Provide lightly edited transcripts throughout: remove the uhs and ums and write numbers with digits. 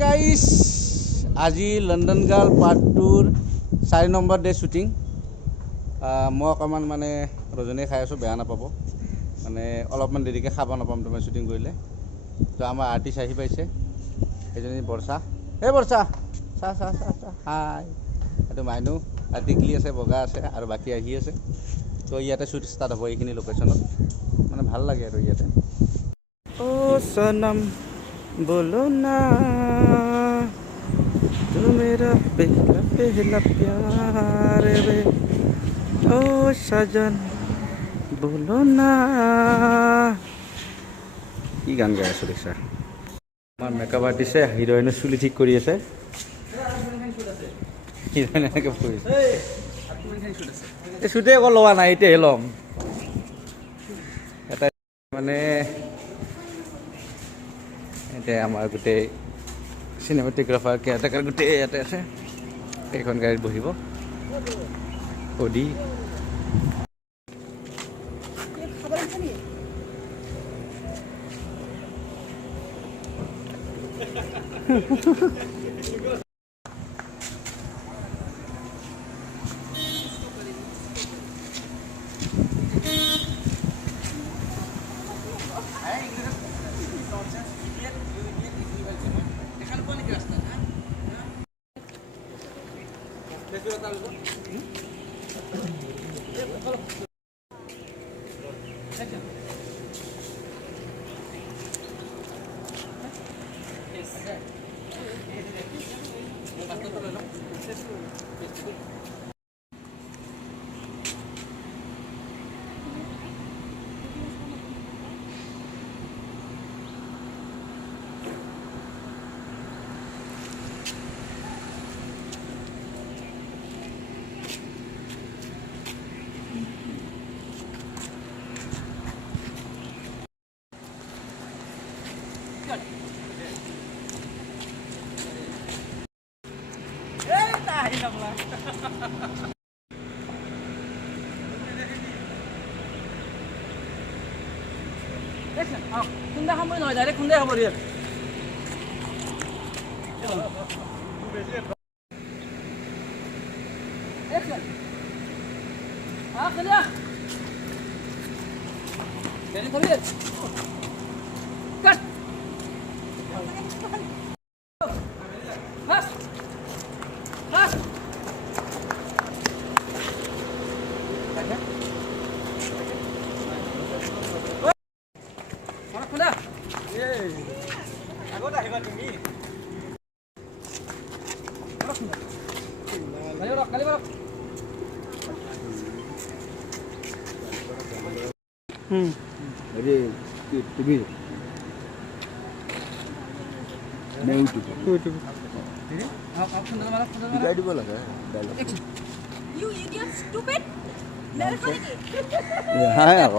Guys আজি London girl part 2ৰ 4 number day shooting. মই অকণমান মানে ৰজনী খাই আছোঁ, বেয়া নাপাব, মানে অলপমান দেৰিকৈ খাব নাপাম তোমাৰ শ্বুটিং কৰিলে। তো আমাৰ আৰ্টিষ্ট আহি পাইছে, সেইজনী বৰ্ষা। এই বৰ্ষা, চা চা চা চা হাই। এইটো মাইনু আৰু টিকলি আছে, বগা আছে আৰু বাকী আহি আছে। তো ইয়াতে শ্বুট ষ্টাৰ্ট হ'ব এইখিনি লোকেশ্যনত, মানে ভাল লাগে আৰু ইয়াতে। অ' সনম बोलो ना तू मेरा पहला पहला प्यार वे ओ सजन बोलो ना। কি গান গাই আছোঁ দেখিছা? আমাৰ মেকআপ আৰ্টিষ্টে হিৰইনৰ চুলি ঠিক কৰি আছে। হিৰইন এনেকৈ পৰিছে, এই শ্বুটে আকৌ লোৱা নাই, এতিয়াহে ল'ম। এটা মানে এতিয়া আমাৰ গোটেই চিনেমেটোগ্ৰাফাৰ কেয়াৰটেকাৰ গোটেই ইয়াতে আছে, এইখন গাড়ীত বহিব। অডি খুন্দা সময় নহয়, ডাইৰেক্ট খুন্দাই হ'ব দিয়ে। আগত আহিবা তুমি। अरे टीवी मैं यूट्यूब आप खुंदा मारा, खुंदा गाइड बोला है डायलॉग You idiot, stupid! मेरे खाने की हां यार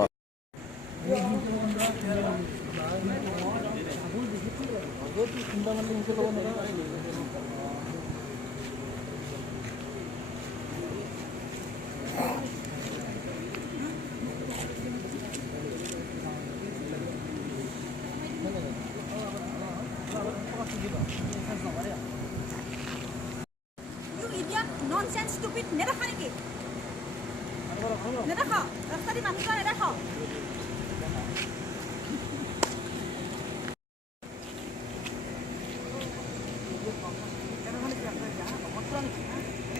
You idiot, nonsense, stupid! मेरे खाने की मेरा खाओ, रास्ता दी मानी का मेरा खाओ।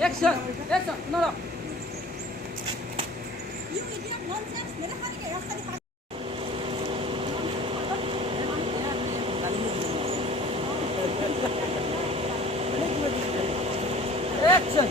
Action! Action! No, no! You idiot, nonsense, मेरे खाने की रास्ता दी Action!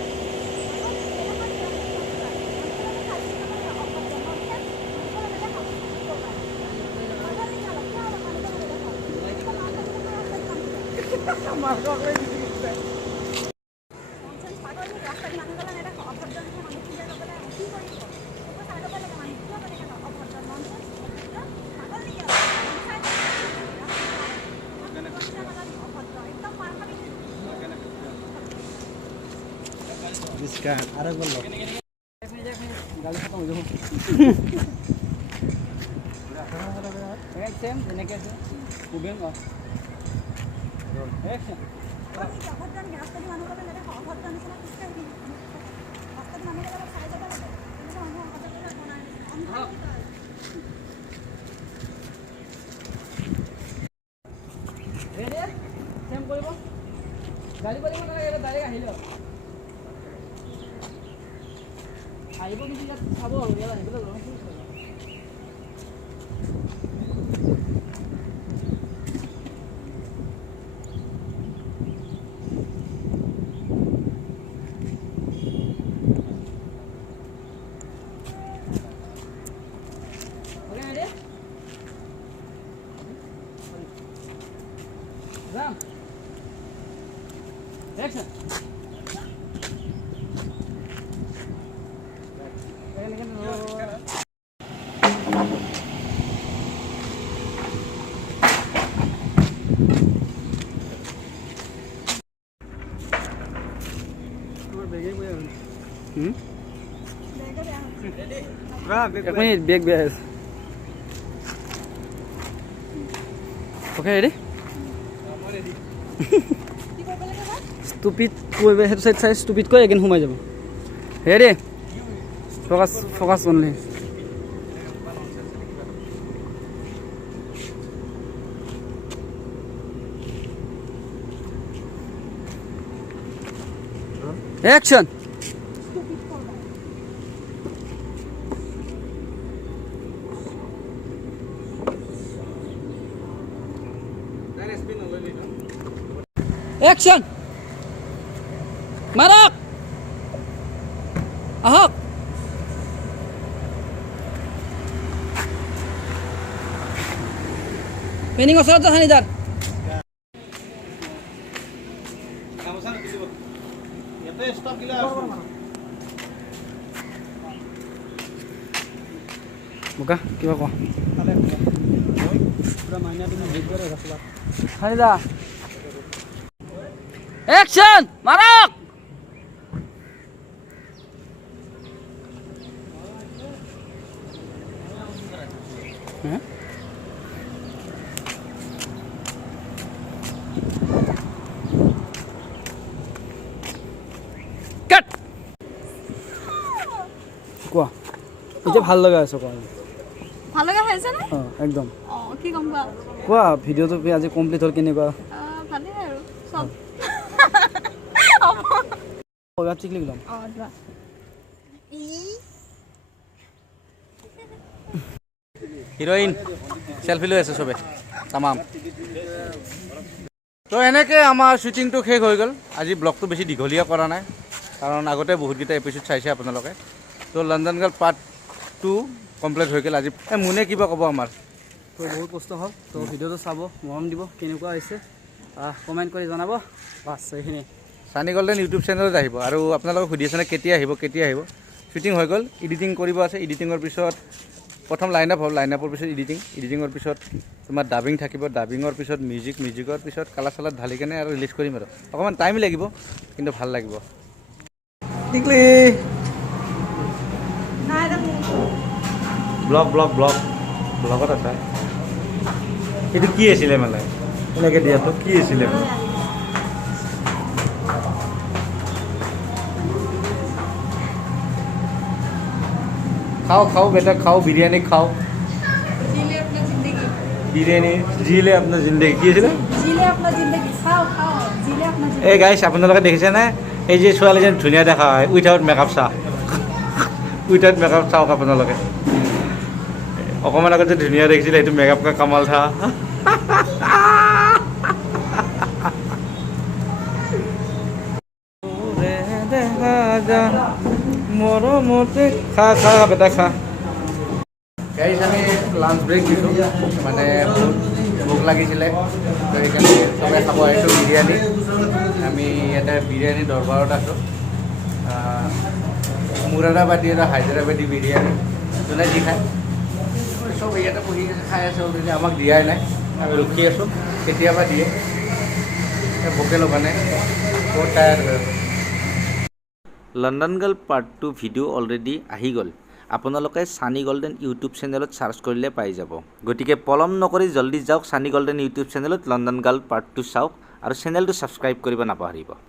पागल নমস্কাৰ আৰু একবাৰ লগ গালি খতম হৈ যাব একদম যেনেকৈ আছে উবেন একদম চেম কৰিব গাড়ী পাৰিব নালাগে এটা ডাইৰেক্ট আহিলে আহিব কিন্তু ইয়াত চাব আৰু ইয়াত আহিবলৈ ৰং Ram. Action. এক মিনিট বেগ বেয়া আছে অ'কে ৰেডি ষ্টুপিড কৈ সেইটো চাইড চাই ষ্টুপিড কৈ এগেইন সোমাই যাব ready focus focus only Action! Action! Marak! Ahok! Pening osot sa sanidar. Buka, kiba ko. Hanida. Action! Marak! Huh? Cut! কোৱা এতিয়া ভাল লগা আছে কোৱা ভাল লগা হৈছে নে একদম কি কম কোৱা ভিডিঅ'টো আজি কমপ্লিট হ'ল কেনেকুৱা ভালেই আৰু চব কবাত চিকলি গ'লাম হিৰোইন চেলফি লৈ আছে চবে তামাম তো এনেকৈ আমাৰ শ্বুটিংটো শেষ হৈ গ'ল আজি ব্লগটো বেছি দীঘলীয়া কৰা নাই কাৰণ আগতে বহুতকেইটা এপিছ'ড চাইছে আপোনালোকে তো লণ্ডন গাৰ্ল পাৰ্ট 2 কমপ্লিট হৈ গ'ল আজি মোনে কিবা ক'ব আমাৰ তো বহুত কষ্ট হ'ল তো ভিডিঅ'টো চাব মৰম দিব কেনেকুৱা হৈছে কমেণ্ট কৰি জনাব বাছ এইখিনি ছানী গল্ডেন ইউটিউব চেনেলত আহিব আৰু আপোনালোকক সুধি আছেনে কেতিয়া আহিব শ্বুটিং হৈ গ'ল এডিটিং কৰিব আছে এডিটিঙৰ পিছত প্ৰথম লাইন আপ হ'ল লাইন আপৰ পিছত এডিটিঙৰ পিছত তোমাৰ ডাবিং থাকিব ডাবিঙৰ পিছত মিউজিকৰ পিছত কালাৰ চালাৰ ঢালি কেনে আৰু ৰিলিজ কৰিম আৰু অকণমান টাইম লাগিব কিন্তু ভাল লাগিব ব্লগত আছে এইটো কি আছিলে মানে এনেকৈ দিয়াটো কি আছিলে মানে खाओ बेटा खाओ बिरयानी खाओ बिरयानी जिले अपना जिंदगी কি আছিল জিলে আপনার জিন্দগি খাও খাও জিলে আপনার এই গাইছ আপোনালোকে দেখিছেনে এই যে ছোৱালীজন ধুনীয়া দেখা হয় উইথাউট মেকআপ চাওক আপোনালোকে অকণমান আগতে ধুনীয়া দেখিছিলে সেইটো মেকআপ কা কামাল থা মৰমতে খা বেটা খা গাইছ আমি লাঞ্চ ব্ৰেক দিছোঁ মানে ভোক লাগিছিলে সেইকাৰণে চবে খাব আহিছোঁ বিৰিয়ানী আমি ইয়াতে বিৰিয়ানী দৰবাৰত আছোঁ মুৰাদাবাদী আৰু হায়দৰাবাদী বিৰিয়ানী যোনে যি খায় চব ইয়াতে বহি খাই আছে অলৰেডি আমাক দিয়াই নাই আমি ৰখি আছোঁ কেতিয়াবা দিয়ে ভোকে লগা নাই বহুত টায়াৰ্ড হৈ আছোঁ London girl part 2 video' already আহি গ'ল আপোনালোকে সানি গোল্ডেন ইউটিউব চেনেলত সাৰ্চ কৰিলে পাই যাব গতিকে পলম নকৰি জলদি যাওক সানি গোল্ডেন ইউটিউব চেনেলত লণ্ডন গাৰ্ল পাৰ্ট 2 চাওক আৰু চেনেলটো সাবস্ক্ৰাইব কৰিব নাপাহৰিব